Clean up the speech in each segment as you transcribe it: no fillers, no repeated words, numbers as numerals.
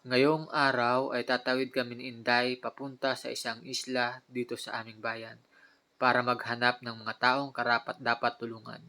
Ngayong araw ay tatawid kami ni Inday papunta sa isang isla dito sa aming bayan para maghanap ng mga taong karapat-dapat tulungan.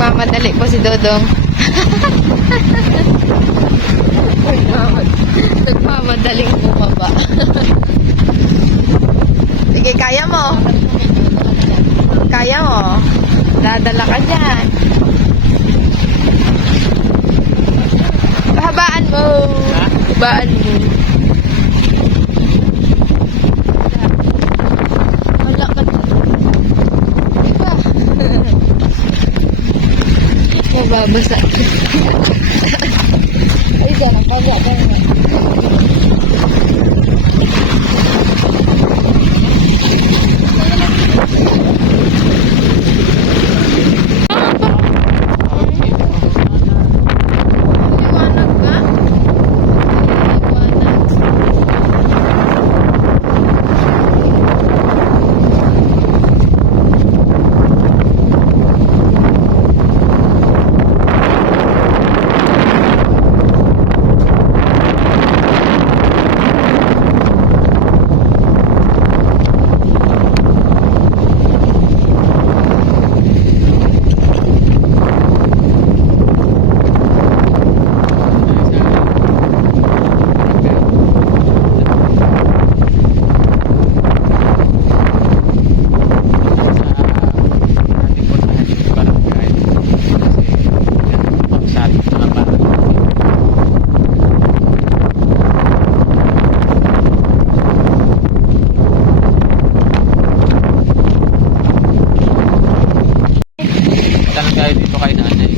Mamadali po si Dodong. Nagmamadaling bumaba. Sige, kaya mo. Kaya mo. Dadala ka dyan. Pahabaan mo. Pahabaan mo. Wala ka. Mababasa. Ay, dyan. Ang kawa ka naman. Liwanag nga. Tayo dito kay nanay.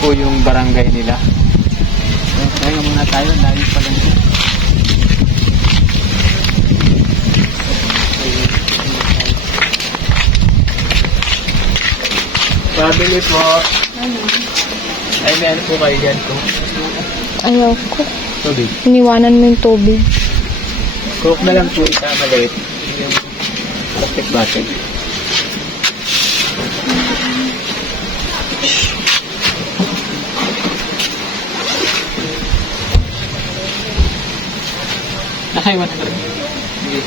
Po yung barangay nila. So, kaya muna tayo, layo pa lang po. Pabili po. Ay, may ano po kayo dyan po? Ayaw ko. Tubig. Iniwanan mo yung tubig. Coke na lang po isa maliit. Yung plastic bottle. Ay, 100. Sige.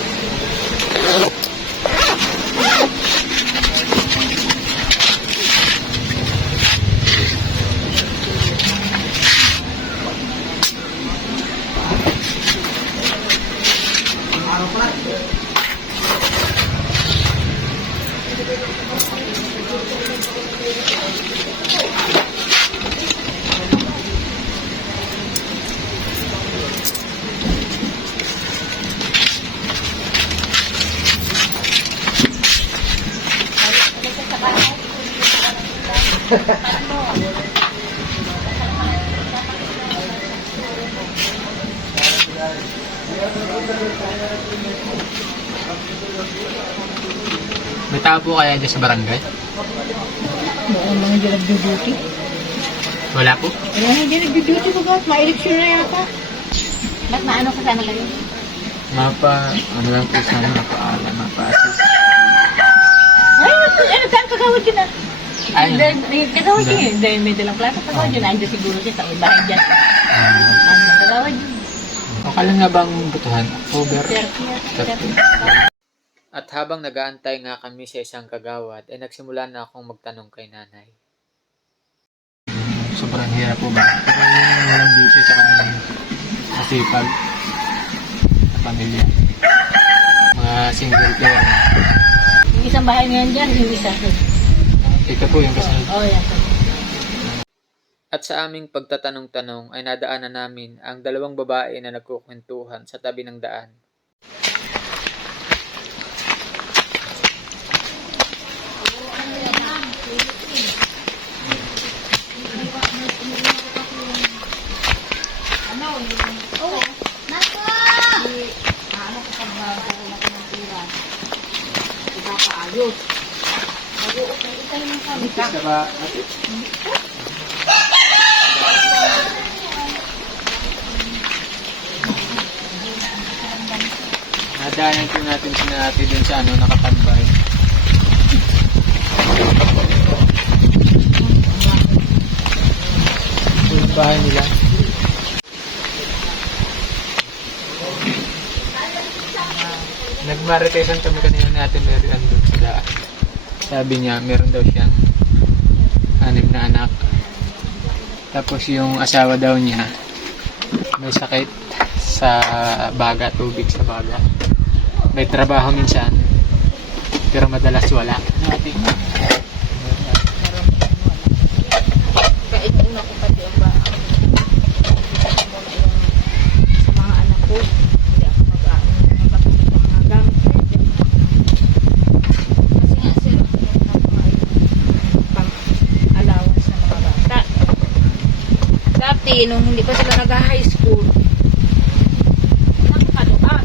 May tao po kaya dyan sa barangay? Noong mga dyan nag-duty. Wala po? Ayan, hindi nag-duty ko ba? Ma-eleksyon na yata. Ba't maano ka sana kayo? Ano lang po sana, mapa-assist. Ay, saan kagawad yun ah? Ay, Kagawad yun. Dahil may dalang plato, kagawad yun. Andiyan siguro siya sa bahay dyan. Ano, kagawad yun. kailan nga bang butuhan? October 30. At habang nag-aantay nga kami sa isang kagawad, ay nagsimula na akong magtanong kay nanay. Sobrang hirap po ba? Pero yung walang dito tsaka yung masipag sa pamilya. Mga single parent. Yung isang bahay ngayon dyan, yung isa. Ito po yung kasunod. Oh, yan. At sa aming pagtatanong-tanong ay nadaanan namin ang dalawang babae na nagkukwentuhan sa tabi ng daan. Nadaanan po natin sila natin dun sa nakatambay. Ito yung bahay nila. Nagmaritesan kami kanina natin Mary Ann doon sa daan. Sabi niya, meron daw siyang 6 na anak. Tapos yung asawa daw niya, may sakit sa baga, tubig sa baga. May trabaho minsan, pero madalas wala. Kahit una ko pati ang bahay. Sa mga anak ko, hindi ako magpapagod ng mga gamit. Kasi nga sir, pang-allowance ng mga bata. Dati, nung hindi pa sila nag-high school, nakakaluan.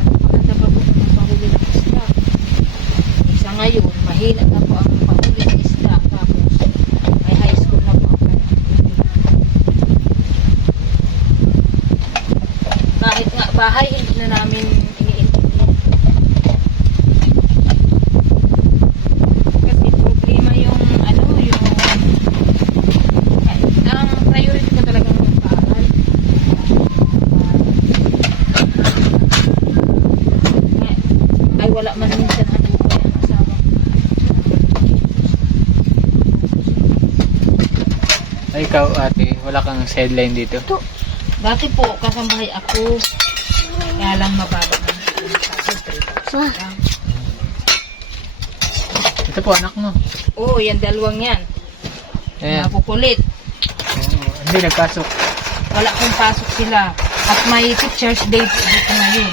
Maganda pa po ng pahuli ng isda. Sa ngayon, mahina na po ang pahuli ng isda. Tapos, may high school na po ang kahit nga bahay, hindi na namin iniintindi. Kasi problema yung ang priority ko talaga ng paaral. Ay wala man minsan ano ko yung asawa ko. Ay, ikaw ate, wala kang sideline dito? Dati po, kasambahay ako. Kaya lang mababa ng Ito po, anak mo. Oo, yan dalawang yan. Ayan. Nakukulit. Hindi, nagpasok. Wala kong pasok sila. At may teacher's day po dito ngayon.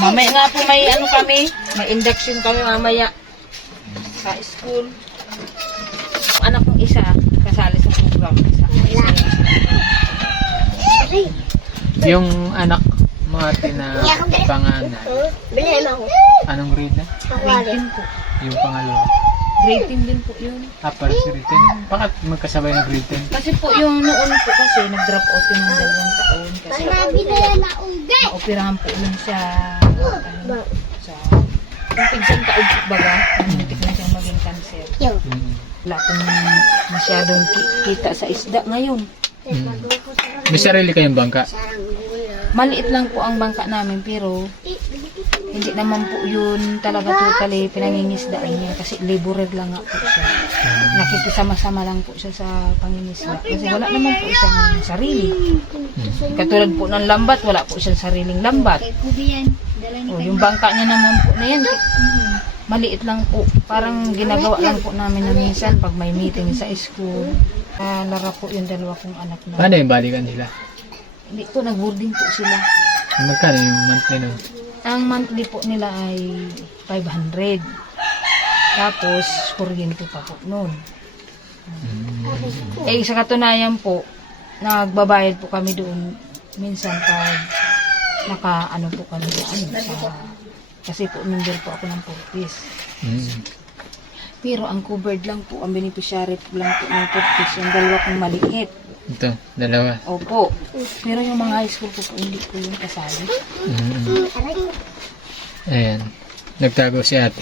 Mamaya nga po may kami, may induction kami mamaya sa school. Anak kong isa, kasali sa program. Yung anak mo ate na panganay, anong grade na? Grade 10 po. Yung pangalawa. Grade 10 din po yun. Para si Riten. Bakit magkasabay ng grade 10? Kasi po yung noon po kasi nag-drop out yun ng 2 taon. Kasi naoperahan po yun sa yung pigsang taon po baga. Muntik na siyang maging cancer. Wala kong masyadong kita sa isda ngayon. May sarili kayong bangka? Maliit lang po ang bangka namin pero hindi naman po yun talaga totally pinangingisdaan niya kasi laborer lang nga po siya. Nakikisama-sama lang po siya sa pangingisda kasi wala naman po siyang sarili. Katulad po ng lambat, wala po siyang sariling lambat. O, yung bangka niya naman po na yan, maliit lang po. Parang ginagawa lang po namin na minsan pag may meeting sa school. Lara po yung dalawa kong anak na. Paano yung balikan nila? Hindi po, nag-boarding po sila. Magkano yung monthly nun? Ang monthly po nila ay 500. Tapos, kuryente pa po noon. Eh, sa katunayan po, nagbabayad po kami doon minsan pag naka-ano po kami doon. Kasi po, member po ako ng Fortis. Pero ang covered lang po, ang beneficiary po lang po ng Fortis, yung dalawa kong maliit. Ito, dalawa. Opo. Pero yung mga high school po, hindi po yung kasali. Ayan. Nagtago si ate.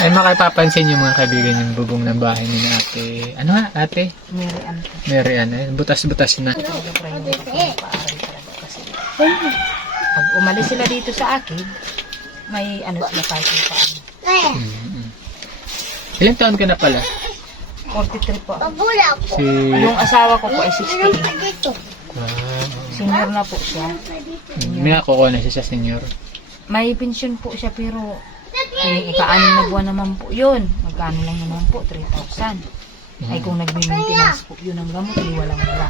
Ay, makapapansin yung mga kaibigan yung bubong ng bahay ni ate. Ano ha, ate? Mary Ann po. Mary Ann. Butas-butas na. Talaga private ako paaral talaga kasi. Pag umalis sila dito sa akin, may ano sila kahit yung paano. Ilang taon ka na pala? 43 po ako. Si... Yung asawa ko po ay 68. Wow. Senior na po siya. May nakukuha na siya sa senior. May pension po siya pero ika-anim na buwan naman po yun. Magkano lang naman po, 3,000. Ay kung nagme-maintenance po yun ang gamot, di walang-wala.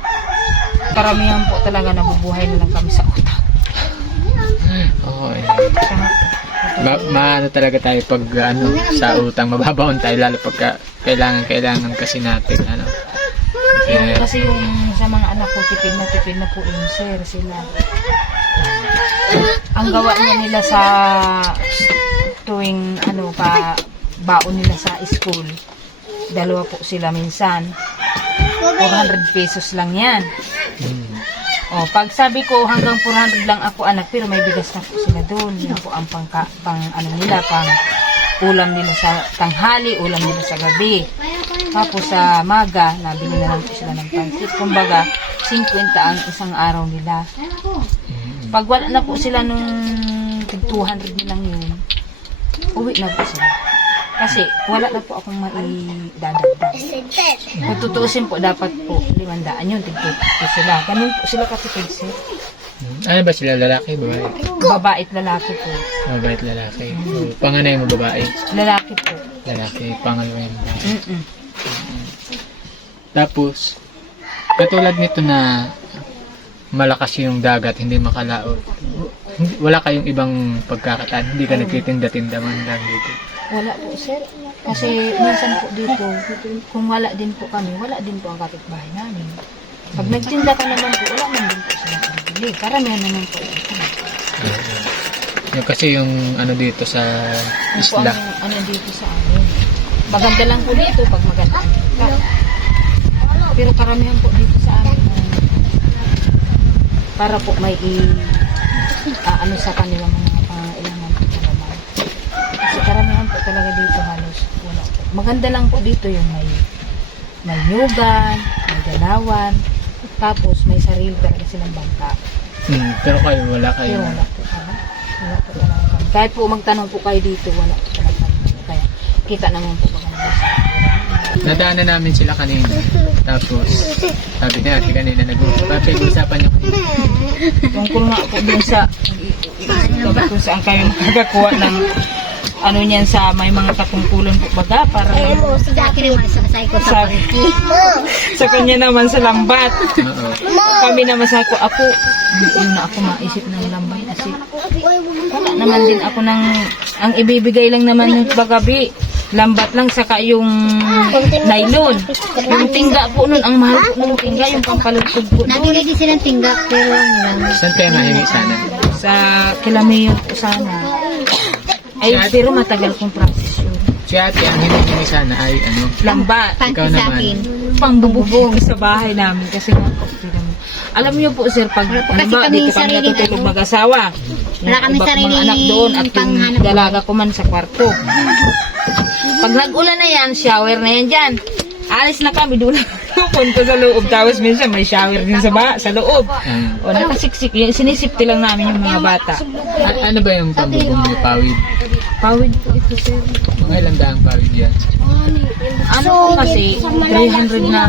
Karamihan po talaga nabubuhay na lang kami sa utang. Oo, maano talaga tayo pag ano, sa utang, mababaon tayo lalo pagka kailangan kasi natin ano. Kasi yung sa mga anak ko, tipid na po yung sir sila. Ang gawa niya nila sa tuwing ano pa baon nila sa school, dalawa po sila minsan. 400 pesos lang yan. O, pag sabi ko hanggang 400 lang ako anak, pero may bigas na po sila doon. Yan po ang pang ano nila, pang ulam nila sa tanghali, ulam nila sa gabi. Tapos sa maga, nabili na lang po sila ng pansit. Kumbaga, 50 ang isang araw nila. Pag wala na po sila nung 200 nilang yun, uwi na po sila. Kasi wala na po akong maidadagdag. Kung tutuusin po, dapat po 500 yun, tigtuto sila. Ganun po sila katipid sir. Ano ba sila, lalaki, babae? Babait lalaki po. Mabait lalaki. Panganay mo babae? Lalaki po. Lalaki, pangalawa yung babae. Tapos, katulad nito na malakas yung dagat, hindi makalaot. Wala kayong ibang pagkakataan, hindi ka nagtitinda-tinda man lang dito. Wala po sir. Kasi minsan po dito, kung wala din po kami, wala din po ang kapitbahay namin. Pag nagtinda ka naman po, wala man din po sila pambili. Karamihan naman po ito. Yung kasi yung ano dito sa Yung po isla. ang ano dito sa amin. Maganda lang po dito pag maganda ang kita. Pero karamihan po dito sa amin para po may ano sa kanilang mga pangailangan po talaga. Kasi karamihan po talaga dito halos wala po. Maganda lang po dito yung may nyugan, may galawan, tapos may sarili talaga silang bangka. Pero kayo, wala kayo. Pero wala po talaga. Wala po talaga kami. Kahit po magtanong po kayo dito, wala po talaga kami. Kaya kita naman po maganda sa Nadaanan namin sila kanina. Tapos, sabi niya ate kanina, nag-uusapan niyo kanina. tungkol nga po dun sa kung saan kami makagakuha ng ano niyan sa may mga katungkulan po baga para sa kanya naman sa lambat. Kami naman sa ako yun na ako maisip ng lambat kasi wala naman din ako ng ang ibibigay lang naman ng bagabi lambat lang saka yung nylon. Yung tingga po nun, ang mahal po ng tingga, yung pampalugtog po nun. Nabili din silang tingga, pero Saan kayo mahingi sana? Sa Kilamayo po sana. Ay, pero matagal kong process yun. Si ate, ang hiningi sana ay ano? Lambat. panty Ikaw sa naman. akin. Pangbububong sa bahay namin kasi nga po, tingnan mo. Alam niyo po sir, pag Kasi ano ba, kami dito kami sariling natutulog ano. mag-asawa. Wala kami Iba ko sariling mga anak doon at yung panghanap. dalaga ko man sa kwarto. Pag nag-ulan na yan, shower na yan dyan. Alis na kami, doon punta sa loob. Tapos minsan may shower din sa loob. O nakasiksik, sinisipti lang namin yung mga bata. Ano ba yung pambubong niyo, pawid? Pawid po ito, sir. Mga ilang daang pawid yan? Ano po kasi, 300 na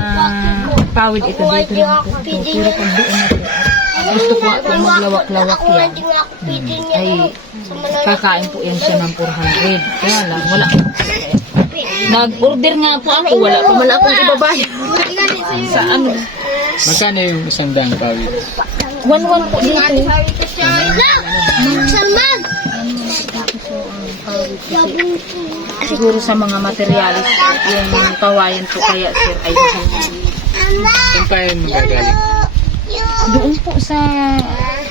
pawid ito dito lang po. Ito. Pero pag doon na po, gusto ko po maglawak-lawak yan. Ay, kakain po yan siya ng 400. Kaya lang, wala. Nag-order nga po ako, wala pa man akong ibabayad. Sa ano? Magkano yung isang daang pawid? 1-1 po dito. Siguro sa mga materialis, yung kawayan po kaya sir ay Saan pa yun gagaling?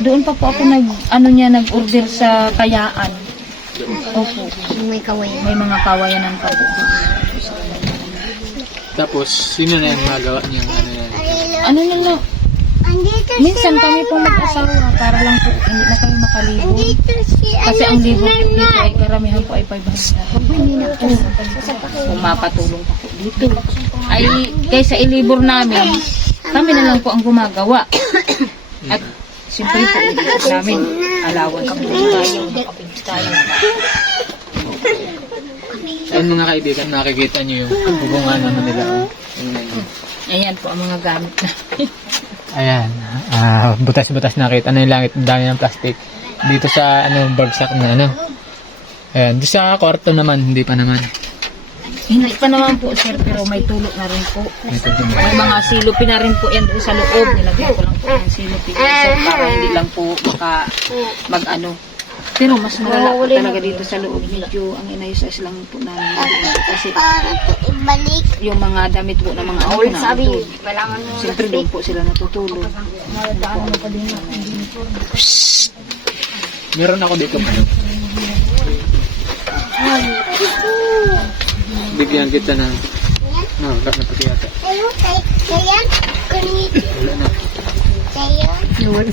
doon pa po ako nag-order sa Kayaan. Opo, May kawayan. may mga kawayanan pa po. Tapos, sino na yung magawa niyang ano yan? Ano na lang, minsan kami po mag-asawa para lang po hindi na kami makalibo. Kasi ang libo po dito ay karamihan po ay 500. Kung mapatulong pa po dito. Ay, kaysa ilibor namin, kami na lang po ang gumagawa. At siyempre po, ibigay namin allowance po tayo. Ayun mga kaibigan, nakikita niyo yung bubungan naman nila. Oh. Tingnan niyo. Ayan po ang mga gamit na. Ayan, butas-butas nakita na yung langit, ang dami ng plastic. Dito sa bagsak na ano. Ayan, di sa kwarto naman, hindi pa naman. Hindi pa naman po sir, pero may tulog na rin po. Ito din. May mga silupi na rin po yan doon sa loob. Nilagyan ko lang po ng silupi sir, para hindi lang po mag-ano. Pero mas malala po talaga dito sa loob. Medyo ang inayos-ayos lang po namin. Kasi yung mga damit po ng mga anak na ito. Siyempre doon po sila natutulog. Meron ako dito ano. Bigyan kita ng wala na pati yata. Wala na. 2,000.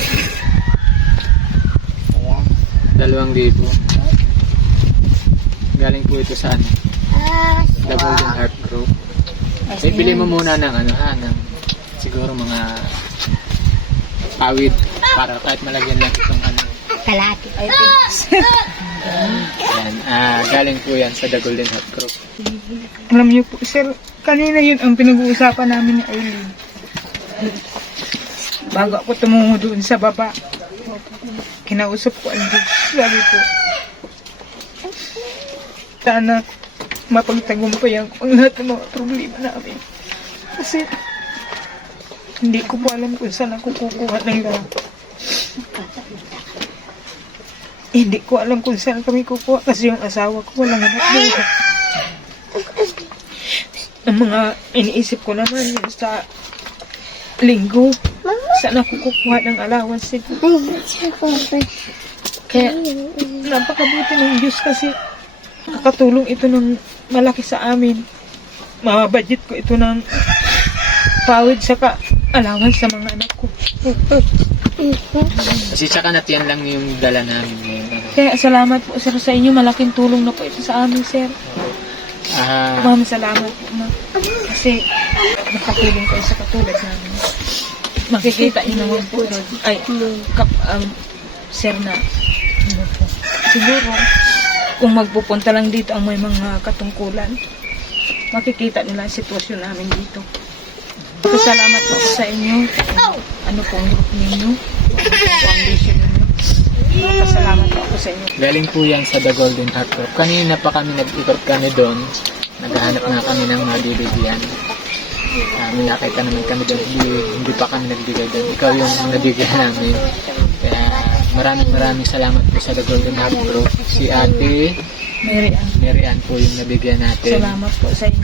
Galing po ito sa The Golden Heart Group. Eh, pili mo muna ng ng siguro mga awid para kahit malagyan lang itong Kalati. Yan, galing po yan sa The Golden Heart Group. Alam niyo po, sir, kanina yun ang pinag-uusapan namin ni Aileen. Bago ako tumungo doon sa baba, kinausap ko ang Diyos. Sabi ko, sana mapagtagumpayan ko ang lahat ng mga problema namin. Kasi, hindi ko po alam kung saan ako kukuha ng lahat. Hindi ko alam kung saan kami kukuha kasi yung asawa ko walang anak buhay. Ang mga iniisip ko naman yung sa linggo, saan ako kukuha ng allowance. Kaya napakabuti ng Diyos kasi nakatulong ito ng malaki sa amin. Mabudget ko ito ng pawid saka allowance sa mga anak ko. Kasi saka natiyan lang yung dala namin ngayon. Kaya salamat po sir sa inyo. Malaking tulong na po ito sa amin sir. Ma'am, salamat po ma'am. Kasi nakatulong kayo sa katulad namin. Makikita niyo naman po doon. Ay, sir na siguro kung magpupunta lang dito ang may mga katungkulan, makikita nila ang sitwasyon namin dito. So, salamat po sa inyo. Ano pong group ninyo? Foundation ninyo. Pasalamat po ako sa inyo. Galing po yan sa The Golden Heart Group. Kanina pa kami nag-ikot kami doon. Naghahanap na kami ng mga bibigyan. Nakita naman kami doon. Hindi pa kami nagbigay doon. Ikaw yung nabigyan namin. Kaya maraming salamat po sa The Golden Heart Group. Si Ate Mary Ann. Mary Ann po yung nabigyan natin. Salamat po sa inyo.